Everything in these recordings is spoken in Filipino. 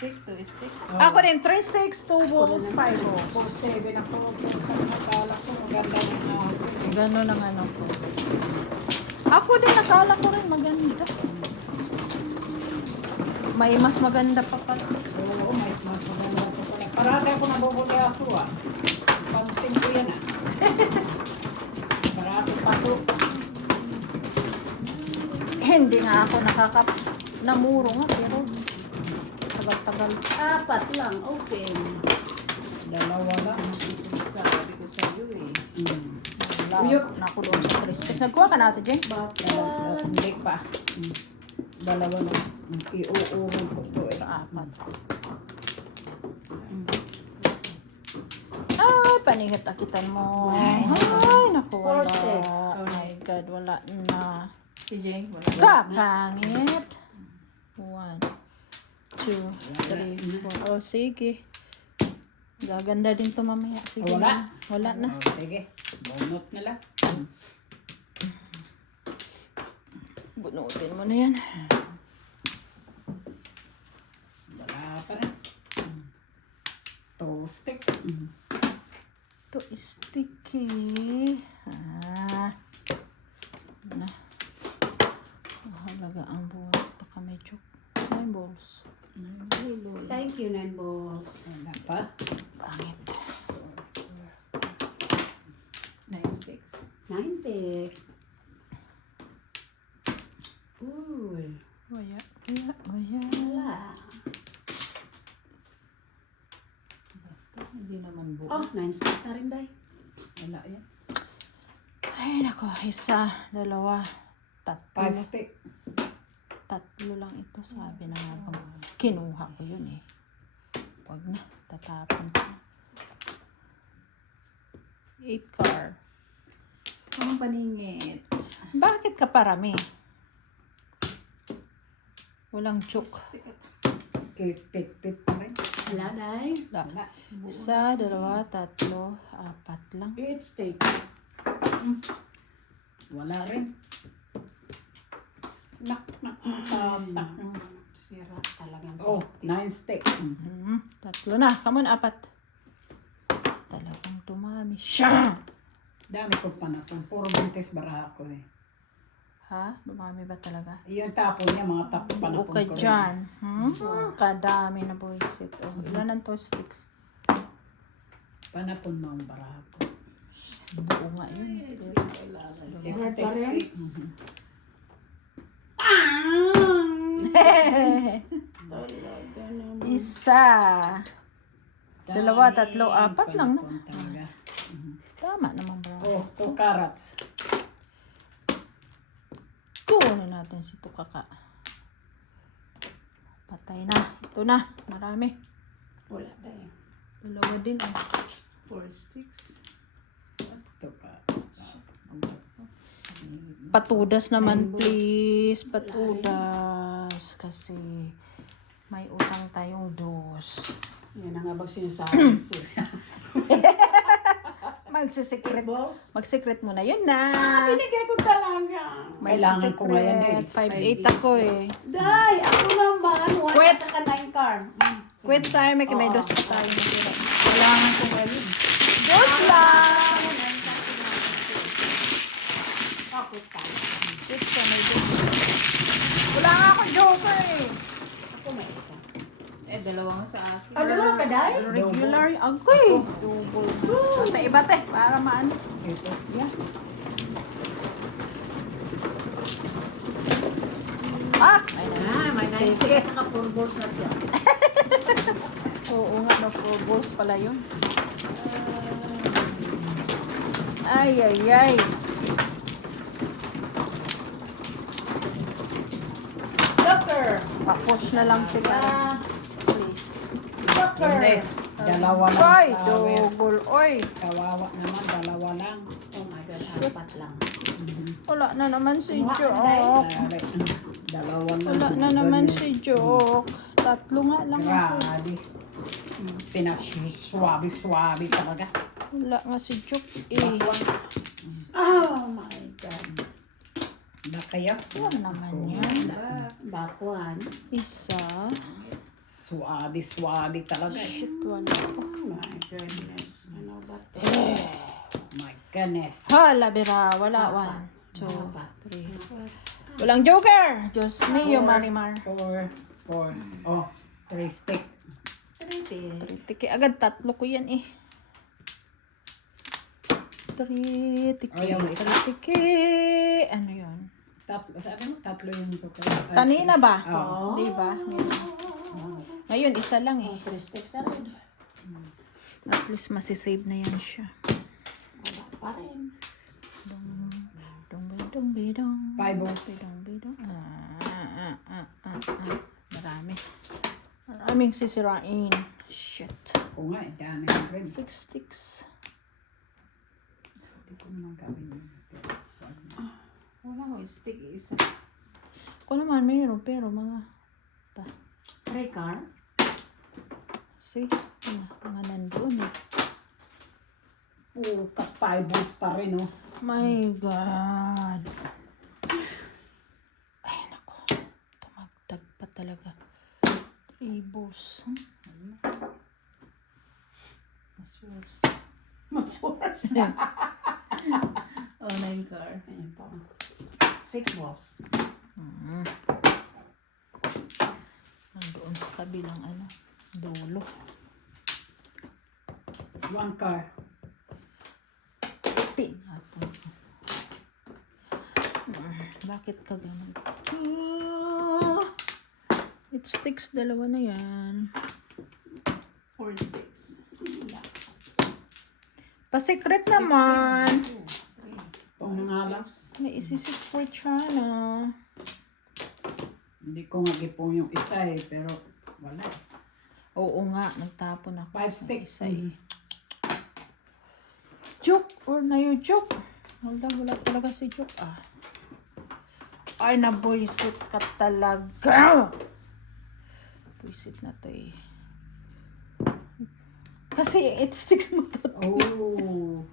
stick, 2 sticks. Oh. Ako din, 3 sticks, 2 balls, 5 balls. 4-7 ako. Nakala ko maganda na ako. Gano'n ang ano ko. Ako din, nakala ko rin maganda. May mas maganda pa pala. Oo, mas maganda ko pala. Parada ako nabubuli aso ah. Pansin ko yan ah. Parado pasok. Hindi nga ako namuro nga, pero tagal-tagal. 4 lang, okay. Dalawa lang. Sabi ko sa iyo eh. Wala Uyok. na ako doon sa 3 sticks. Nagkuha ka natin, Jen? Dalawa. Hindi pa. Dalawa lang. Iuurong ko to eh. 4. Ay, paningit-akitan mo. Ay, naku, wala. 4 sticks. Oh my God, wala na. Si Jane, wala. Kapangit. 1, 2, 3, 4. Oh, sige. Gaganda din to mamaya. Sige. Wala. Wala na. Oh, sige. Bunot na lang. Bunutin mo na yan. Wala pa rin. Toastic. Ito sticky. Na. Mahalaga ang buwan. Baka medyo 9 balls. Thank you, 9 balls. Wala pa. Pangit. 9 sticks. 90. Ooh. Waya. Wala. Hindi naman buo. Oh, 9 sticks na rin, Day. Wala yan. Ay, nako. 1, 2, 3. 5 stick. 3 lang ito. Sabi na nga bang kinuha ko yun eh. Wag na. Tatapon ko. 8 car. Ang paningit. Bakit ka parami? Walang joke. Pit pa rin. Wala, Day. Wala. 1, 2, 3, 4 lang. 8 sticks. Wala rin. Nak. Sira talagang Oh, plastic. 9 stick. 3 na. Come on, 4. Talagang dumami siya. Dami ko pa na kung puro buntis baraha ko eh. Ha? Dumami ba talaga? Yung tapon niya, mga tapon pa na Buo ka dyan. Kadami na boys. Oh, ilan ang 2 sticks? Panapon mo ang baraha ko. Buo nga yun. 6 Six sticks. Isa. 2, 3, 4 lang na. Talaga. Tama naman ba? Oh, 2 carrots. Kunin natin si Tukaka. Patay na. Ito na. Marami. Wala, Day. 2 din. 4 sticks. 2 carrots. Patudas naman please. Patudas. Kasi may utang tayong dos. Yan ang nga bang sinasabi ko. Magsisikret. Balls? Magsikret muna. Yun na. Binigay ko talaga. Kailangan ko ngayon eh. 5-8 ako eh. Day, ako naman. Wala Quits. ka 9 card. Quit tayo. May dos pa tayo. Kailangan ko ngayon. Dos lang. Oh, quits tayo. Quit siya. May dos. Wala nga akong joker eh. Ako may isa. Eh, dalawang sa akin. Ah, dalawa ka, Day? Regular. Ako eh. Double. Sa iba te. Para maano. Ito. Yeah. Ay, May 9 sticks at saka 4 balls na siya. oo nga, no, 4 balls pala yun. Ay. Joker! Pa-push na lang sila. Please. Joker! Goodness. Dalawa lang. Ay, Kawawa. double. Oy, Kawawa naman. Dalawa lang. Oh my God, 4 lang. wala na naman si Kumuha ka Joke. na, Day. Dalawa lang. Wala na naman si Joke. 3 nga lang ako. Grabe. Sinaswabi-swabi talaga. Wala nga si Joke eh. Oh my God. Na kaya? Wala naman yan. Bakwan. 1, Swadi talaga eh. Shit, wala ko. Oh my goodness. Ano ba to? My goodness. Hala, bira. Wala. 1, 2, 3. Walang joker. Diyos me, yung Manimar. 4. Oh, 3 stick. Tiki, agad 3 ko yan eh. 3 tiki. Ayaw mo 3 tiki. Ano yun? Sabi mo, 3 yung joker. Kanina ba? Oo. Di ba? Ngayon, isa lang eh. 3 sticks na rin. At least masisave na yan siya. Wala pa rin. Dong bidong. 5 balls. Bidong. Marami. Maraming sisirain. Shit. Oo nga, dami ng red. 6 sticks. Hindi ko naman gawin yun. Wala ko stick isa. Ako naman mayroon, pero mga... 3 car? See? Mga nandoon eh. Puro ka 5 balls pa rin, oh. My God. Ay, nako. Tumagtag pa talaga. Ibos. Mas worse. Mas worse. Oh, 9 car. Ayan po. 6 balls. Nandoon sa kabilang ano, dulo. 1 car. 10. Bakit ka ganun? It sticks, dalawa na yan. 4 sticks. Pa-secret naman. Pang nga lang. May isi-secret siya na. Hindi ko nga gipong yung isa eh, pero wala. Oo nga, nagtapon ako. 5 ng sticks. Isa eh. Joke or na yung joke. Wala talaga si joke ah. Ay, nabuisit ka talaga. Buisit na to eh. Kasi it sticks mo to. Oh.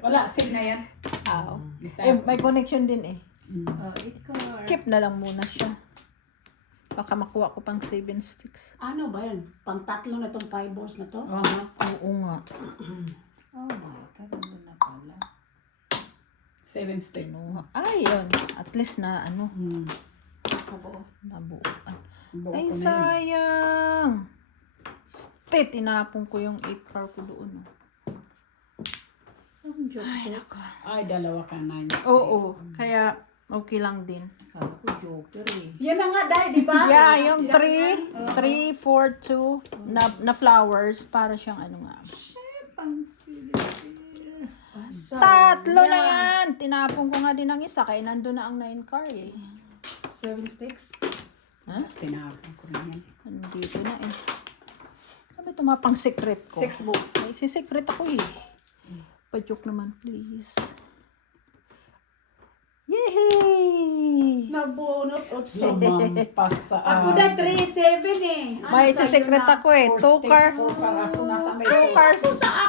Wala, sig na yan. Ow. Eh, may connection din eh. Oh, 8 car. Keep na lang muna siya. Baka makuha ko pang 7 sticks. Ano ba yan? Pang-tatlo na tong 5 balls na to? Oo nga. Oh my God, ano na pala. 7 stick. Kinuha. Ayun. At least na ano, Kabuo. nabuuan. Buo Ay, ko na yun. sayang. Ste, tinapon ko yung 8 car ko doon. Ang joke Ay, ko. nako. Ay, dalawa ka 9 stick. Oo. Kaya, okay lang din. Akala ko joker eh. Yan na nga, Day, di ba? Yeah, yung 3, 4, 2 na flowers. Para siyang ano nga. Pang silver. Tatlo na yan. Tinapon ko nga din ang isa. Kaya nandun na ang 9 car eh. 7 sticks. Ha? Tinapon ko rin yan. Nandito na eh. Sabi tumapang secret ko. 6 balls. Ay, si secret ako eh. Pa-joke naman, please. Yehey! Nabunot o Sumampas sa Ako na 3-7 eh. Ano May sa'yo si secret na? ako eh. 2 car. 2 car ako. Nasa may 2 cars.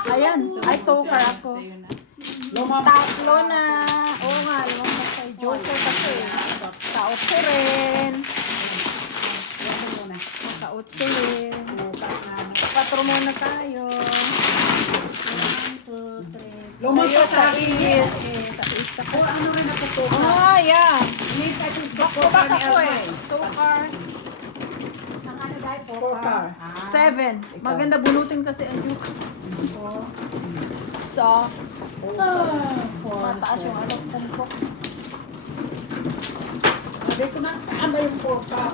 Ayan. Ay, 2 car ako. Sa'yo na. lumampas. Tatlo na. Oo nga, lumampas kay Joker kasi. Kaotso rin. Yan muna. Kaotso rin. 2 car na. 4 muna tayo. 1, 2, 3. Lumampas Sa sa akin. is. Sa isa ko. O ano rin ako 2 car. Ah, yeah. Back to Back ako eh. 2 car. Ang ano, Day? 4 car. 7. Maganda bunutin kasi ang Joker. Soft. Mataas yung ano, pumpok. Sabi ko na saan ba yung 4 car?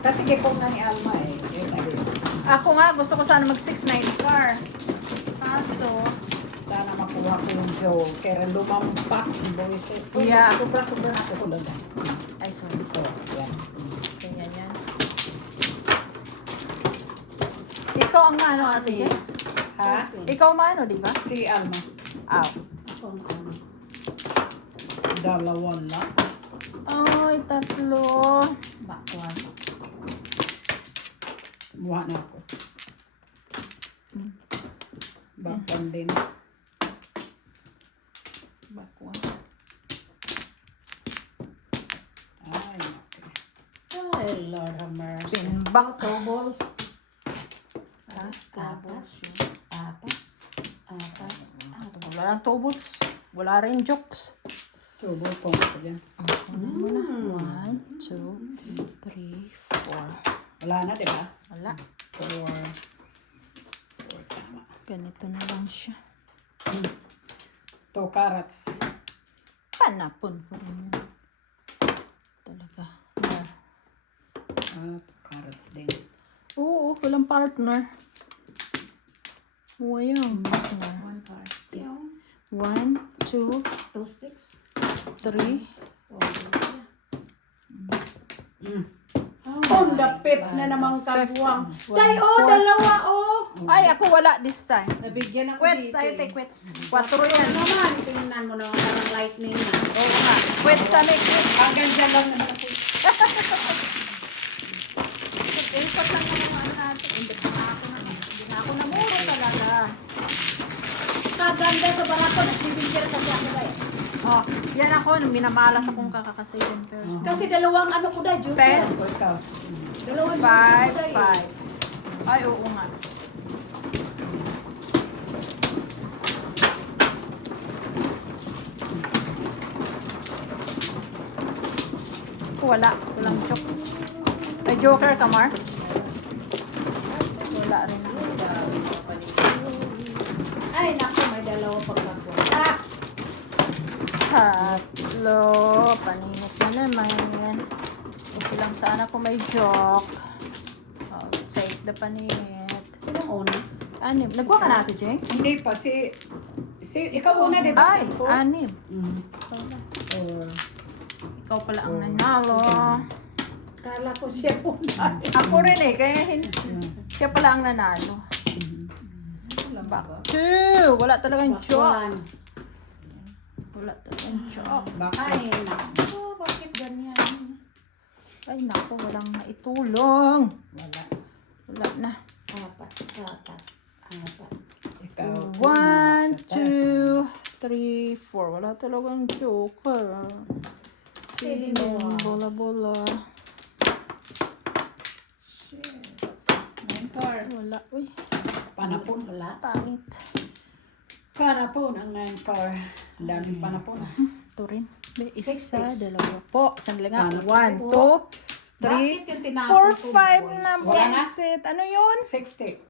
Kasi kipong na ni Alma eh. Yes, sabi ko. Ako nga, gusto ko sana mag 6-9 car. Kaso, Sana makuha ko yung Joker. Lumampas yung boys. Yeah. Sobra-sobra na ako doon. ay sorry. Oh, yan. Ganyan yan. Ikaw ang ano, ate Jess? Ha? Ikaw maano, di ba? Si Alma. Aw. Ako ang ano. Dalawa lang. Ay, 3. Backward. Buha na ako. Bakwan din. Bakwa. Ay, naku. Ay, Lord have mercy. Pinbak. Troubles. Ha? Tubos yun. Apat. Wala lang tubos. Wala rin jokes. Tubo po ko dyan. Kunin mo na. 1, 2, 3, 4. Wala na, di ba? Wala. 4. Tama. Ganito na lang siya. 2 carrots. Panapon ko rin yun. Talaga. Ah. 2 carrots din. Oo, walang partner. Walang partner. One part. 1, 2, 2 sticks. 3. Oh, dapit na namang kagwang. Day, oh, Four. dalawa, oh. Ay, ako wala this time. Nabigyan ako Quets, dito. tayo tayo quets. 4 Ano yan. naman, tingnan mo naman parang lightning na. Oo nga. Quets kami, quets. Hanggang dyan lang naman ako. Ikot lang naman ang ano natin. Hindi na ako namuro talaga. Kaganda sa barako, nagsibigyan kasi ako ba eh. Oh, yan ako, minamalas akong kakakasayang person. Kasi dalawang ano ko dahil, Joker. 10, O ikaw. Dalawang 5, Joker ko dahil. 5. Ay, oo nga. Wala. Walang joke. May joker ka, Mar? Wala rin ako. Ay, naku, may dalawa pag nagpunta. Tatlo. Paninit na naman. Okay lang sana kung may joke. Oh, take the paninit. Sinong una? Anim. Nagwa ka natin, Jeng? Hindi pa, ikaw una, di ba? Ay, anim. Wala. 4. Ikaw pala ang nanalo. Kala ko siya una. Ako rin eh, kaya siya pala ang nanalo. Back 2. Wala talagang joke. Bakwan. Wala talagang joke. Ay, naku, bakit ganyan? Ay, naku, walang naitulong. Wala. Wala na. Apat. Ikaw. 1, 2, 3, 4. Wala talagang joker. Sino? Bola-bola. Wala. Uy, Panapon. Wala. pangit. Panapon ang 9 car. Ang daming panapon. Ito rin. May Six isa, sticks. dalawa po. Sandali nga. Paano? 1, 2, 3, Bakit yung tinapon 4, ko, 5 boys? na Wala na? Brexit. Ano yun? 60.